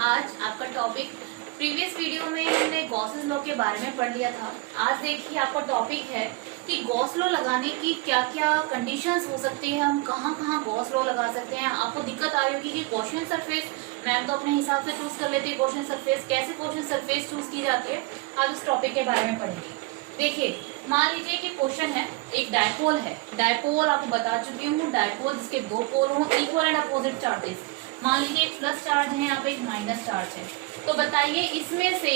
आज आपका topic previous video में हमने गॉसेस लॉ के बारे में पढ़ लिया था। आज देखिए आपका टॉपिक है कि गॉस लॉ लगाने की क्या क्या कंडीशंस हो सकती है, हम कहाँ कहाँ गॉस लॉ लगा सकते हैं। आपको दिक्कत आ रही होगी कि गॉसियन सरफेस मैम तो अपने हिसाब से चूज कर लेती है, गॉसियन सरफेस कैसे गॉसियन सरफेस चूज की जाती है, आज उस टॉपिक के बारे में पढ़ेंगे। देखिए मान लीजिए कि क्वेश्चन है, एक डायपोल है। डायपोल आपको बता चुकी हूँ, डायपोल जिसके दो पोल हों, इक्वल एंड अपोजिट चार्जेस। मान लीजिए एक प्लस चार्ज है, यहाँ पे एक माइनस चार्ज है। तो बताइए इसमें से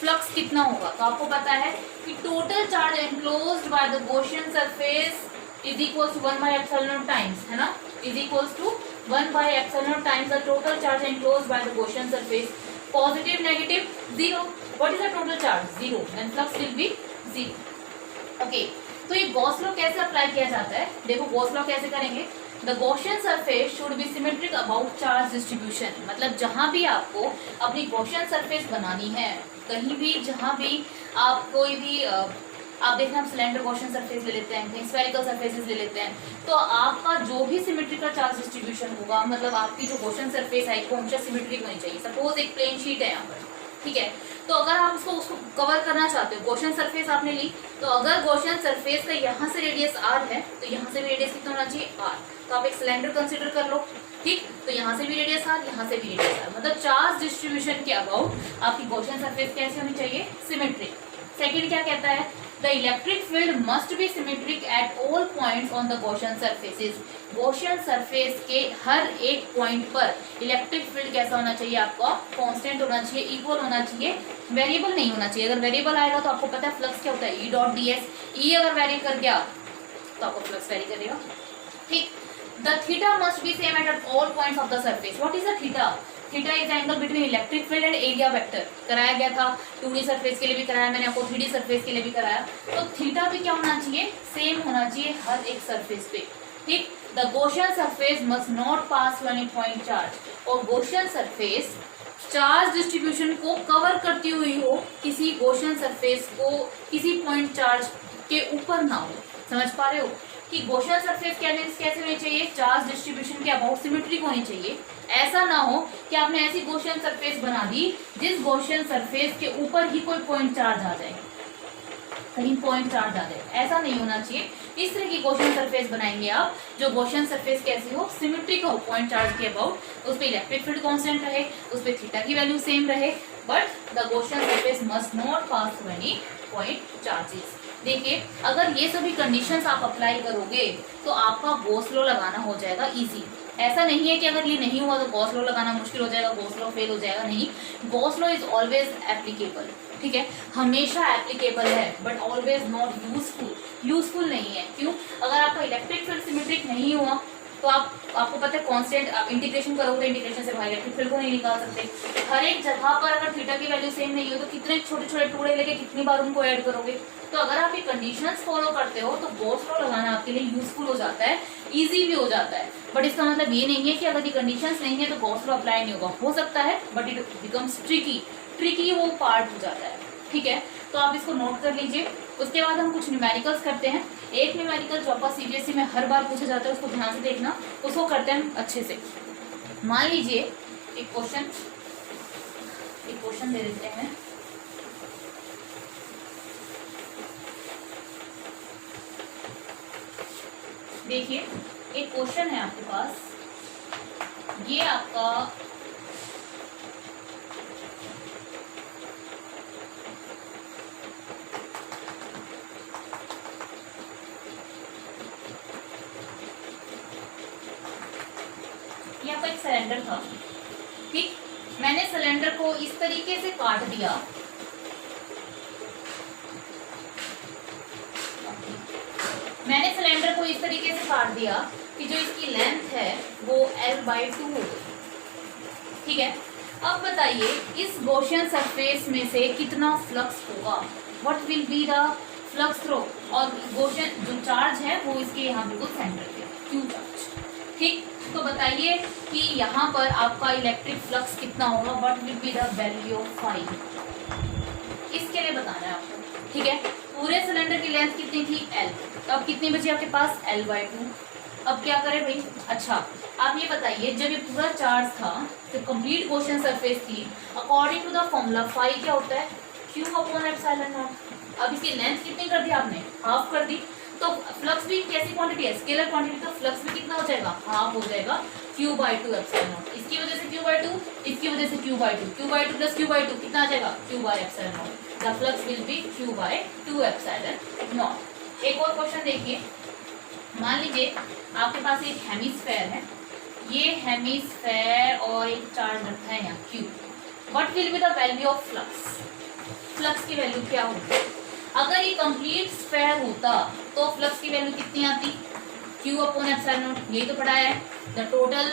फ्लक्स कितना होगा। तो आपको पता है कि total charge enclosed by the Gaussian surface is equals to 1/ε times, है ना, is equals to 1/ε times the total charge enclosed by the Gaussian surface. Positive negative zero, what is the total charge zero and flux will be zero. Okay, तो ये Gauss law कैसे apply किया जाता है, देखो Gauss law कैसे करेंगे। The Gaussian surface should be symmetric about charge distribution. मतलब जहां भी आपको अपनी गॉसियन सरफेस बनानी है, कहीं भी जहां भी आप कोई भी आप देखना, हम सिलेंडर गॉसियन सरफेस ले लेते हैं, कहीं स्फेरिकल सरफेसेस ले लेते हैं, तो आपका जो भी सिमेट्रिकल चार्ज डिस्ट्रीब्यूशन होगा, मतलब आपकी जो गॉसियन सरफेस है वो हमेशा सिमेट्रिक होनी चाहिए। सपोज एक प्लेन शीट है यहाँ पर, ठीक है, तो अगर आप उसको कवर करना चाहते हो, गॉसियन सरफेस आपने ली, तो अगर गॉसियन सरफेस का यहाँ से रेडियस r है तो यहाँ से भी रेडियस कितना होना चाहिए r। तो आप एक सिलेंडर कंसीडर कर लो, ठीक, तो यहाँ से भी रेडियस r, यहाँ से भी रेडियस r, मतलब चार्ज डिस्ट्रीब्यूशन के अबाउट आपकी गॉसियन सरफेस कैसी होनी चाहिए, सिमेट्रिक। सेकंड क्या कहता है, the electric field must be symmetric at all points on the Gaussian surfaces. Gaussian surface के हर एक पॉइंट पर इलेक्ट्रिक फील्ड कैसा होना चाहिए, आपका कांस्टेंट होना चाहिए, इक्वल होना चाहिए, वेरिएबल नहीं होना चाहिए। अगर वेरिएबल आएगा तो आपको पता है फ्लक्स क्या होता है, ई डॉट डी एस। ई अगर वेरी कर गया तो आपको फ्लक्स वेरी करेगा, ठीक। The theta must be same at all points of the surface. What is the theta? Theta is angle between electric field and area vector. कराया गया था 2D सरफेस के लिए भी कराया मैंने आपको, 3D सरफेस के लिए भी कराया। तो थीटा भी क्या होना चाहिए, सेम होना चाहिए हर एक सरफेस पे, ठीक। The Gaussian surface must not pass through any point charge. और गॉसियन सरफेस चार्ज डिस्ट्रीब्यूशन को कवर करती हुई हो, किसी गॉसियन सरफेस को किसी पॉइंट चार्ज के ऊपर ना हो। समझ पा रहे हो कि गॉसियन सरफेस कैसे होनी चाहिए, चार्ज डिस्ट्रीब्यूशन के अबाउट सिमेट्रिक होनी चाहिए। ऐसा ना हो कि आपने ऐसी गॉसियन सरफेस बना दी जिस गॉसियन सरफेस के ऊपर ही कोई पॉइंट चार्ज आ जाए, कहीं पॉइंट चार्ज आ जाए, ऐसा नहीं होना चाहिए। इस तरह की गॉसियन सरफेस बनाएंगे आप जो गॉसियन सरफेस कैसी हो, सिमेट्रिक हो पॉइंट चार्ज के अबाउट, उस पर इलेक्ट्रिक फील्ड कांस्टेंट रहे, उस पर थीटा की वैल्यू सेम रहे, but the Gaussian surface must not pass through any point charges. देखिए अगर ये सभी कंडीशंस आप अप्लाई करोगे तो आपका गॉस लॉ लगाना हो जाएगा इजी। ऐसा नहीं है कि अगर ये नहीं हुआ तो गॉस लॉ लगाना मुश्किल हो जाएगा, गॉस लॉ फेल हो जाएगा, नहीं। Gauss law is always applicable, ठीक है, हमेशा एप्लीकेबल है, but always not useful. Useful नहीं है, क्यों? अगर आपका इलेक्ट्रिक फील्ड सिमेट्रिक नहीं हुआ तो आपको पता है कांस्टेंट, आप इंटीग्रेशन करोगे तो इंटीग्रेशन से बाहर इलेक्ट्रिक फील्ड को नहीं निकाल सकते। हर एक जगह पर अगर थीटा की वैल्यू सेम नहीं हो तो कितने छोटे छोटे टुकड़े लेके कितनी बार उनको ऐड करोगे। तो अगर आप ये कंडीशंस फॉलो करते हो तो गॉस लॉ लगाना आपके लिए यूजफुल हो जाता है, इजी भी हो जाता है। बट इसका मतलब ये नहीं है कि अगर ये कंडीशंस नहीं है तो गॉस लॉ अप्लाई नहीं होगा, हो सकता है बट इट बिकम्स ट्रिकी वो पार्ट हो जाता है, ठीक है। तो आप इसको नोट कर लीजिए। उसके बाद हम कुछ न्यूमेरिकल्स करते हैं। एक न्यूमेरिकल जो आपका सीबीएसई में हर बार पूछा जाता है, उसको ध्यान से देखना, उसको करते हैं अच्छे से। मान लीजिए एक क्वेश्चन दे देते हैं। देखिए एक क्वेश्चन है आपके पास, ये आपका यहाँ पर एक सिलेंडर था, ठीक, मैंने सिलेंडर को इस तरीके से काट दिया, मैंने सिलेंडर को इस तरीके से काट दिया कि जो इसकी लेंथ है वो L/2 हो गई, ठीक है। अब बताइए इस गॉसियन सरफेस में से कितना फ्लक्स होगा, what will be the flux throw. और गॉसियन जो चार्ज है वो इसके यहाँ बिल्कुल सेंटर पे, क्यू चार्ज, ठीक। तो बताइए कि यहाँ पर आपका इलेक्ट्रिक फ्लक्स कितना होगा, what will be the value of phi, इसके लिए बताना है आपको, ठीक है। पूरे सिलेंडर की लेंथ कितनी थी L, तो अब कितनी बची आपके पास L/2, अब क्या करें भाई? अच्छा, आप ये बताइए, जब ये पूरा चार्ज था, जब कंप्लीट क्वेश्चन सरफेस थी, according to the formula phi क्या होता है? Q upon epsilon not. अब इसकी लेंथ कितनी कर दी आपने? हाफ कर दी। तो फ्लक्स भी कैसी क्वांटिटी है? Scalar quantity. तो फ्लक्स भी कितना हो जाएगा? हाफ हो जाएगा Q by two epsilon not. इसकी वजह से क्यू बाई टू, इसकी वजह से Q by two, Q by two plus Q by two कितना आ जाएगा? Q by epsilon not. The flux will B Q by two epsilon not. एक और क्वेश्चन देखिए, मान लीजिए आपके पास एक हेमिस्फेयर है, ये हेमिस्फेयर और एक चार्ज रखा है यहाँ Q। What will be the value of flux? Flux की वैल्यू क्या होगी? अगर ये कंप्लीट स्फेयर होता तो फ्लक्स की वैल्यू कितनी आती? Q अपॉन एप्सिलॉन नॉट, यही तो पढ़ा है। The total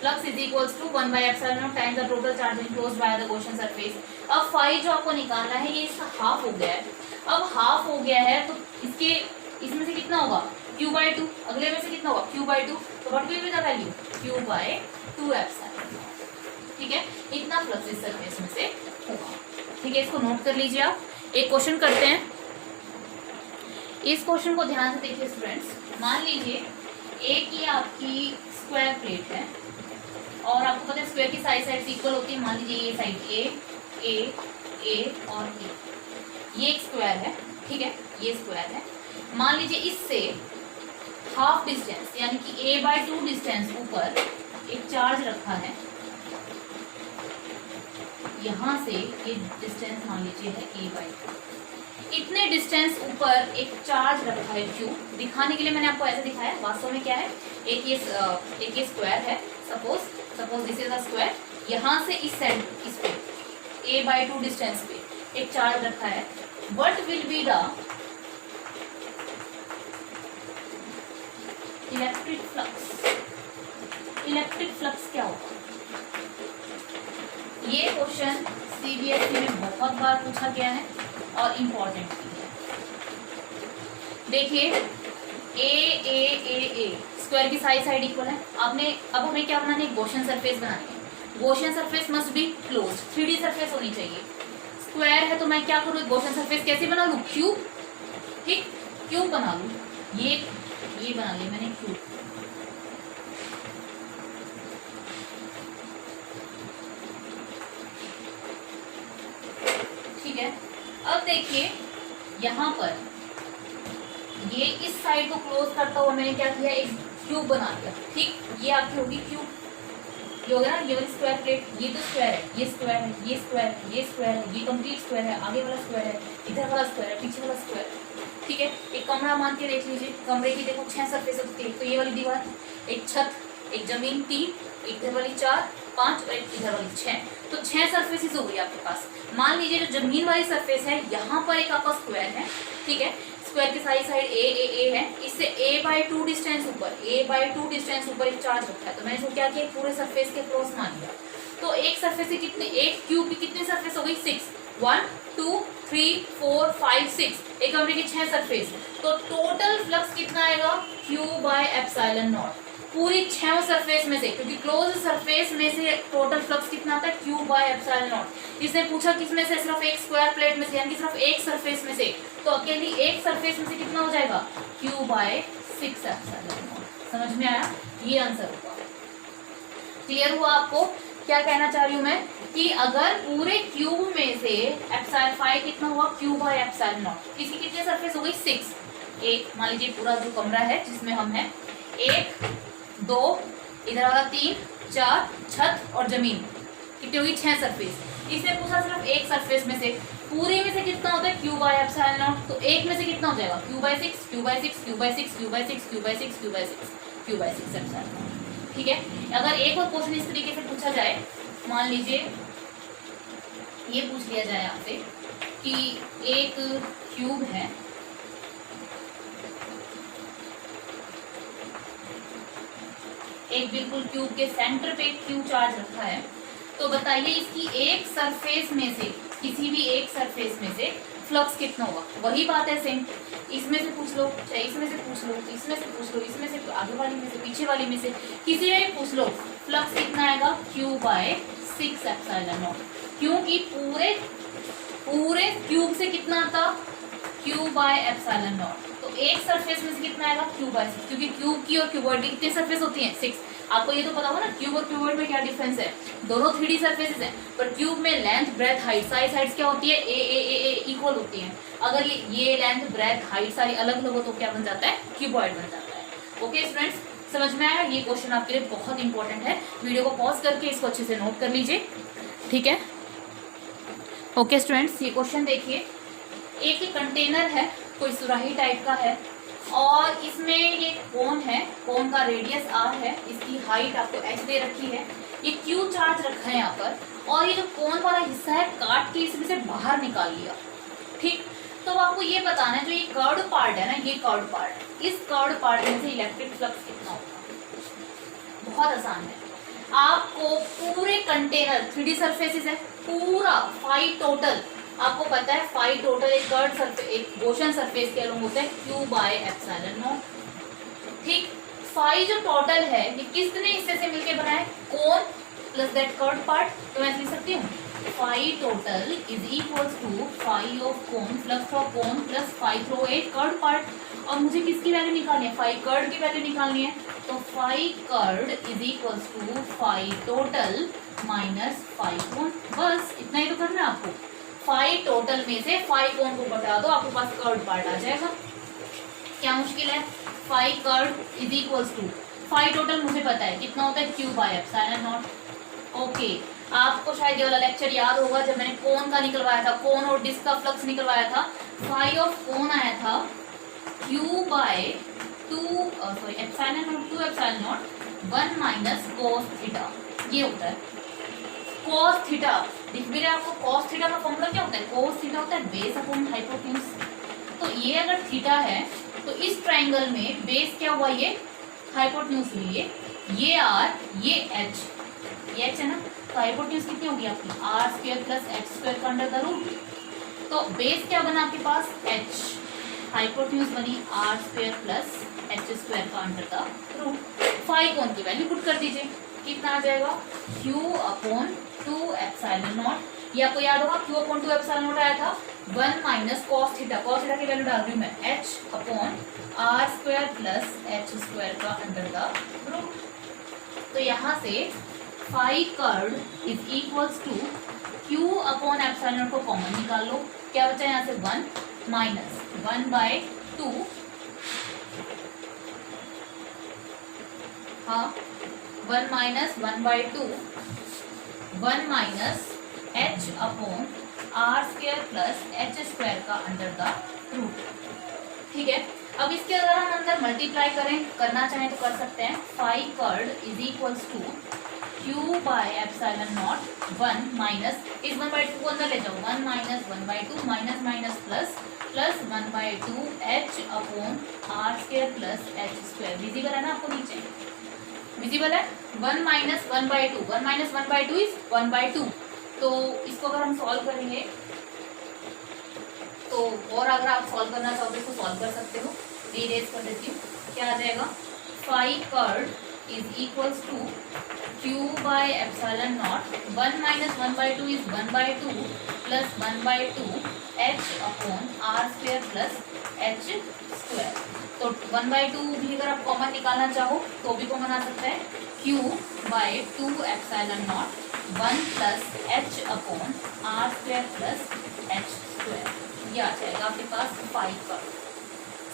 flux is equals to 1 by epsilon not times the total charge enclosed by the question surface. अब फाई जो आपको निकालना है, ये इसका हाफ हो गया है। अब हाफ हो गया है तो इसके इसमें से कितना होगा? Q by two. अगले में से कितना होगा? Q by two. तो what will be the value? Q by two epsilon not. ठीक है, इतना फ्लक्स इस सरफेस में से होगा। ठीक है, इसको नोट कर लीजिए आप। एक क्वेश्चन करते हैं, इस क्वेश्चन को ध्यान से देखिए स्टूडेंट्स। मान लीजिए एक ये आपकी स्क्वायर प्लेट है और आपको पता है स्क्वायर की साइड इक्वल होती है। मान लीजिए ये साइड ए और ए, ये एक स्क्वायर है। ठीक है, ये स्क्वायर है। मान लीजिए इससे हाफ डिस्टेंस यानी कि a बाई टू डिस्टेंस ऊपर एक चार्ज रखा है। यहां से ये डिस्टेंस मान लीजिए है a बाई टू। इतने डिस्टेंस ऊपर एक चार्ज रखा है Q। दिखाने के लिए मैंने आपको ऐसे दिखाया, वास्तव में क्या है? एक ये स्क्वायर है। Suppose this is a square. यहाँ से इस पे a बाई टू डिस्टेंस पे एक चार्ज रखा है। What will be the electric flux? Electric flux क्या होगा? ये क्वेश्चन सीबीएसई में बहुत बार पूछा गया है और इम्पोर्टेंट भी है। देखिए ए स्क्वायर की साइड इक्वल है। अब हमें क्या बनाना है? गॉसियन सरफेस बनानी है। Gaussian surface must be close, 3D surface होनी चाहिए। स्क्वायर है तो मैं क्या करूँ? गॉसियन सरफेस कैसे बना लूँ? क्यूब। ठीक, क्यूब बना लूँ। ये बना लिया मैंने क्यूब। ठीक है, अब देखिए यहाँ पर ये इस साइड को क्लोज करता हुआ मैंने क्या किया? एक क्यूब बना दिया। ठीक, ये आपकी होगी क्यूब। ये हो गया ना, ये वाली स्क्वायर प्लेट। ये तो स्क्वायर है, ये स्क्वायर है, ये स्क्वायर है, ये स्क्वायर है, ये कंप्लीट स्क्वायर है, आगे वाला स्क्वायर है, इधर वाला स्क्वायर है, पीछे वाला स्क्वायर है। ठीक है, एक कमरा मान के देख लीजिए। कमरे की देखो 6 सरफेस होती है। तो ये वाली दीवार, एक छत, एक जमीन 3, इधर वाली 4, 5 और एक इधर वाली 6। तो 6 सरफेसेस हो गई आपके पास। मान लीजिए जो जमीन वाली सरफेस है, यहाँ पर एक आपका स्क्वायर है। ठीक है, स्क्वायर की साइड ए है। इससे a बाई टू डिस्टेंस ऊपर एक चार्ज रखा है। तो मैंने इसको क्या किया? पूरे सरफेस के क्रॉस मान लिया। तो एक सरफेस से कितने, एक क्यूब की कितनी सरफेस हो गई? 6। 1 2 3 4 5 6। एक कमरे की 6 सरफेस। तो टोटल फ्लक्स कितना आएगा? Q by epsilon not. पूरी 6 सरफेस में से, क्योंकि क्लोज सरफेस में से टोटल फ्लक्स कितना आता है? Q by epsilon not. इसने पूछा किस में से? सिर्फ एक स्क्वायर प्लेट में से, यानी कि सिर्फ एक सरफेस में से। तो अकेली एक सरफेस में से कितना हो जाएगा? Q by 6 epsilon not. समझ में आया? ये आंसर होगा। क्लियर हुआ आपको? क्या कहना चाह रही हूँ मैं कि अगर पूरे क्यूब में से एप्सिलॉन फाई कितना हुआ? Q by epsilon not. इसकी कितनी सरफेस हो गई? 6। एक मान लीजिए पूरा जो कमरा है जिसमें हम हैं, 1 2 इधर वाला 3 4 छत और जमीन, कितनी होगी? 6 सरफेस। इसने पूछा सिर्फ एक सरफेस में से, पूरे में से कितना होता है? Q by epsilon not. तो एक में से कितना हो जाएगा? Q by 6 Q by 6 Q by 6 Q by 6 Q by 6 Q by 6 Q by 6 epsilon not. ठीक है, अगर एक और क्वेश्चन इस तरीके से पूछा जाए, मान लीजिए ये पूछ लिया जाए आपसे कि एक क्यूब है, एक बिल्कुल क्यूब के सेंटर पे क्यू चार्ज रखा है। तो बताइए इसकी एक सरफेस में से, किसी भी एक सरफेस में से फ्लक्स कितना होगा? वही बात है सेम, इसमें से पूछ लो, चाहे इसमें से पूछ लो, इसमें से पूछ लो, इसमें से आगे वाली में से, पीछे वाली में से, किसी में भी पूछ लो, फ्लक्स कितना आएगा? Q by 6 epsilon not. क्योंकि पूरे क्यूब से कितना आता? Q by epsilon not. तो एक सरफेस में से कितना आएगा क्यू बाय 6, क्योंकि क्यूब की और क्यूबॉइड की कितनी सरफेस होती है 6। आपको ये तो पता होगा ना क्यूब और क्यूबॉइड में क्या डिफरेंस है, दोनों 3D सरफेसेस हैं, पर क्यूब में लेंथ ब्रेथ हाइट सारी साइड्स क्या होती है ए इक्वल होती है। अगर ये लेंथ ब्रेथ हाइट सारी अलग अलग हो तो क्या बन जाता है क्यूबॉइड बन जाता है। ओके स्टूडेंट्स, समझ में आया? ये क्वेश्चन आपके लिए बहुत इंपॉर्टेंट है, वीडियो को पॉज करके इसको अच्छे से नोट कर लीजिए, ठीक है। ओके स्टूडेंट्स, ये क्वेश्चन देखिए, एक कंटेनर है, कोई सुराही टाइप का है, और इसमें ये कोन है, कोन का रेडियस r है, इसकी हाइट आपको h दे रखी है, ये q चार्ज रखा है यहाँ पर, और ये जो कोन वाला हिस्सा है काट के इसमें से बाहर निकाल लिया, ठीक। तो आपको ये बताना है जो ये कर्व्ड पार्ट है ना, ये कर्व्ड पार्ट, इस कर्व्ड पार्ट में से इलेक्ट्रिक फ्लक्स कितना होगा। बहुत आसान है, आपको पूरे कंटेनर 3D सरफेसेस है, पूरा फाई टोटल आपको पता है, फाई टोटल एक कर्व सरफेस, एक गोशन सरफेस के अलोंग होता है क्यू बाय एप्सिलॉन नॉट, ठीक। फाई जो टोटल है ये कितने हिस्से से मिलके बना है, cone plus that curve part. तो मैं लिख सकती हूँ phi total is equals to phi of cone plus for cone plus phi through a curve part. और मुझे किसकी वैल्यू निकालनी है, फाई कर्व की वैल्यू निकालनी है, तो phi curve is equals to phi total minus phi cone, बस इतना ही तो करना है आपको। फाई टोटल में से फाई कोन को घटा दो, आपके पास कर्व पार्ट आ जाएगा, क्या मुश्किल है। Phi curve is equals to phi total मुझे पता है कितना होता है Q by epsilon not. Okay, आपको शायद ये वाला लेक्चर याद होगा जब मैंने कोन का निकलवाया था, कोन और डिस्क का फ्लक्स निकलवाया था, फाई ऑफ कोन आया था Q by epsilon not 2 epsilon not 1 minus cos theta, ये होता है कोस थीटा। दिख भी रहा है आपको, कोस थीटा का फॉर्मूला क्या होता है, कोस थीटा होता है बेस अपॉन हाइपोटेन्यूज। तो ये अगर थीटा है तो इस ट्रायंगल में बेस क्या हुआ, ये हाइपोटेन्यूज हुई है, ये आर ये एच है ना, तो हाइपोटेन्यूज कितनी होगी आपकी r square plus h square का अंडर द रूट। तो बेस क्या बना आपके पास एच, हाइपोटेन्यूज बनी r square plus h square का under the root. Phi cone की वैल्यू पुट कर दीजिए, कितना आ जाएगा Q अपॉन 2 एप्सिलॉन नॉट। ये आपको याद होगा Q अपॉन 2 एप्सिलॉन नॉट आया था 1 minus cos theta, cos theta की वैल्यू डाल रही हूँ मैं h upon r square plus h square का अंडर द रूट। तो यहाँ से phi curve is equals to Q upon epsilon not को कॉमन निकाल लो, क्या बचा यहाँ से 1 माइनस 1/2, हाँ 1 minus 1/2 1 minus h upon r square plus h square का अंडर द रूट, ठीक है। अब इसके अगर हम अंदर मल्टीप्लाई करना चाहें तो कर सकते हैं, phi curve is equals to Q by epsilon not 1 minus इस 1/2 को अंदर ले जाओ, 1 minus 1/2 minus minus plus plus 1/2 h upon r square plus h square. Visible है ना आपको नीचे, विजिबल है। 1 माइनस 1/2, 1 माइनस 1/2 इज 1/2। तो इसको अगर हम सॉल्व करेंगे तो, और अगर आप सॉल्व करना चाहो तो इसको सॉल्व कर सकते हो, रीरेज कर देती हूँ, क्या आ जाएगा phi curve is equals to Q by epsilon not 1 minus 1/2 is 1/2 plus 1/2 h upon r square plus h square. तो 1/2 भी अगर आप कॉमन निकालना चाहो तो भी कॉमन आ सकता है, q by 2 epsilon not 1 plus h upon r square plus h square, ये आ जाएगा आपके पास फाई कर्व।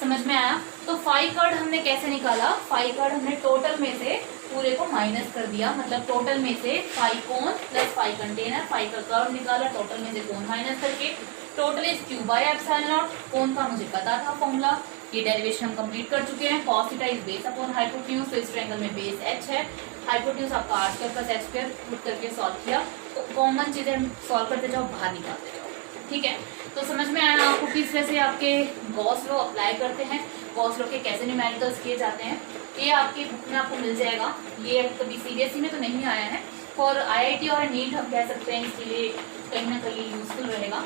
समझ में आया? तो फाई कर्व हमने कैसे निकाला, फाई कर्व हमने टोटल में से पूरे को माइनस कर दिया, मतलब टोटल में से phi cone plus phi container, phi का कर्व निकाला, टोटल में से कोन माइनस करके, total is Q by epsilon naught. Cone का मुझे पता था फॉर्मूला, ये डेरिवेशन हम कंप्लीट कर चुके हैं। Cos theta is base upon hypotenuse, तो इस ट्रायंगल में बेस h है, हाइपोटेन्यूज आपका r square plus h square, put करके सॉल्व किया। तो कॉमन चीजें हम सॉल्व करते जाओ, बाहर निकालते जाओ, ठीक है। तो समझ में आया आपको किस तरह से आपके गॉस लॉ अप्लाई करते हैं, गॉस लॉ के कैसे न्यूमेरिकल्स किए जाते हैं, ये आपकी बुक में आपको मिल जाएगा। ये कभी सीबीएसई में तो नहीं आया है, फॉर आईआईटी और नीट हम कह सकते हैं, इसके लिए कहीं ना कहीं यूजफुल रहेगा,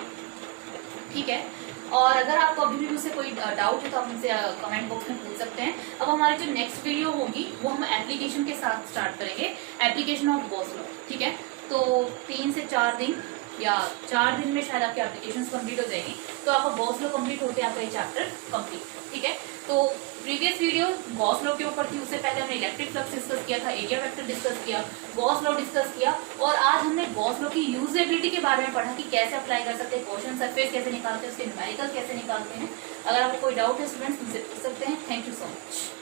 ठीक है। और अगर आपको अभी भी मुझसे कोई डाउट है तो आप मुझसे कमेंट बॉक्स में पूछ सकते हैं। अब हमारी जो नेक्स्ट वीडियो होगी वो हम एप्लीकेशन के साथ स्टार्ट करेंगे, एप्लीकेशन ऑफ गॉस लॉ, ठीक है। तो 3 से 4 दिन या 4 दिन में शायद आपकी एप्लीकेशन कंप्लीट हो जाएगी। तो आपका गॉस लॉ कंप्लीट होते हैं आपका ये चैप्टर कंप्लीट, ठीक है। तो प्रीवियस वीडियो गॉस लॉ के ऊपर थी, उससे पहले हमने इलेक्ट्रिक फ्लक्स डिस्कस किया था, एरिया वेक्टर डिस्कस किया, गॉस लॉ डिस्कस किया, और आज हमने गॉस लॉ की यूजेबिलिटी के बारे में पढ़ा कि कैसे अप्लाई कर सकते हैं, क्वेश्चन सरफेस कैसे निकालते हैं, उसके न्यूमेरिकल कैसे निकालते हैं। अगर आपको कोई डाउट है स्टूडेंट्स मुझसे पूछ सकते हैं। Thank you so much.